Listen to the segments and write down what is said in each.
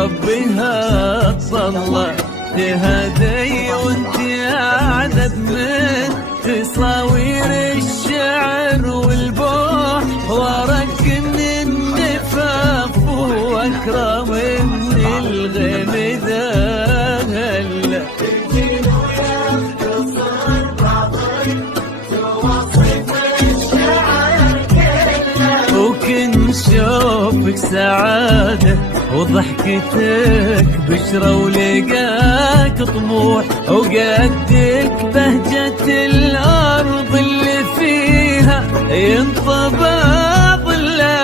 ربها صلى تهدي وانت اعذب من تصاوير الشعر والبوح ورق من النفاق واكرم من الغيم ذهل وكن شوفك سعادة وضحكتك بشرة ولقاك طموح وقدك بهجة الأرض اللي فيها ينطبع ظلها.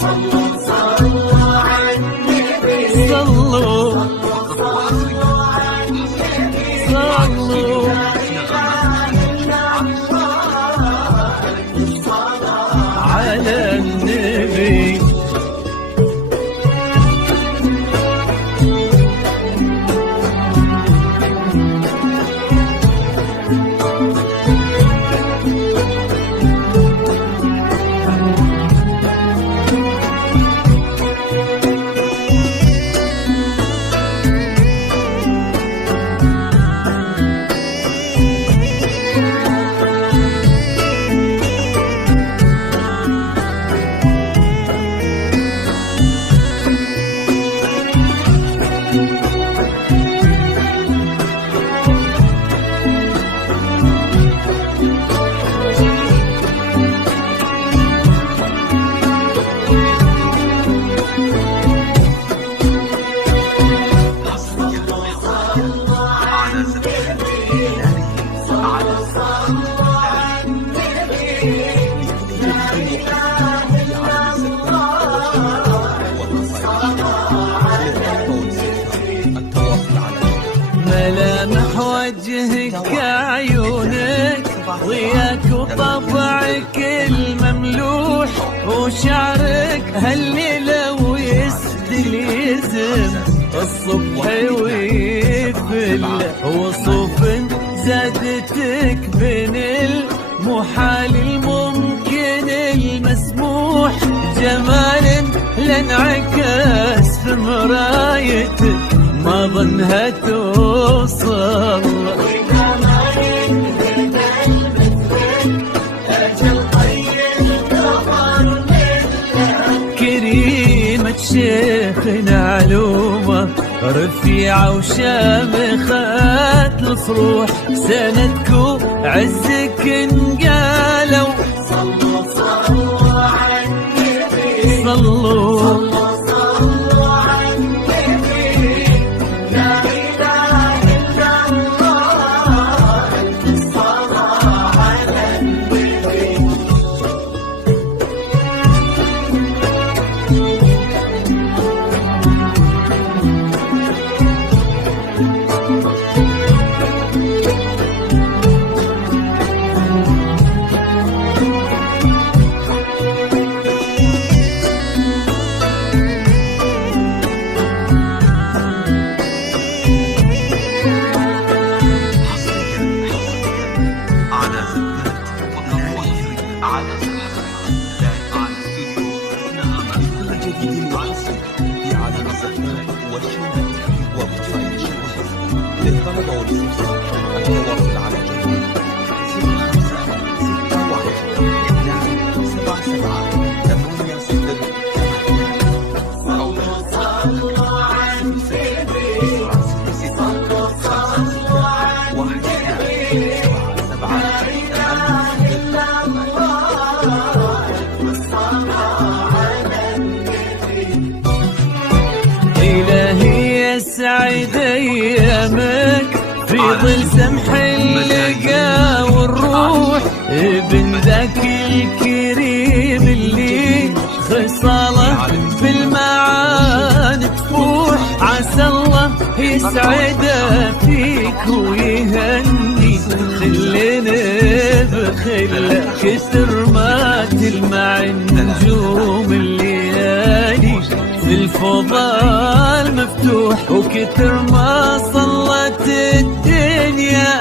صلوا على النبي صلوا على النبي. ملامح وجهك عيونك ضياك وطبعك المملوح وشعرك هالليلة ويسدل يزم الصبح ويفل وصوف زادتك بين المحال الممكن المسموح جمال لانعكس في مرايتك ما ظنها توصل وجمال بين المثل أجل طيب كبر منك كريمة شيخنا علومة رفيعة وشامخة الفروح سندك عزك انقالوا صلوا على النبي صلوا للطلبة والاستفسار التواصل على جوال 05 إلهي يسعد أيامك في ظل سمح اللقا والروح ابن ذاك الكريم اللي خصاله بالمعاني تفوح عسى الله يسعده فيك ويهني خلينا بخله كثر ما تلمع النجوم الليالي في الفضاء المفتوح وكثر ما صلت الدنيا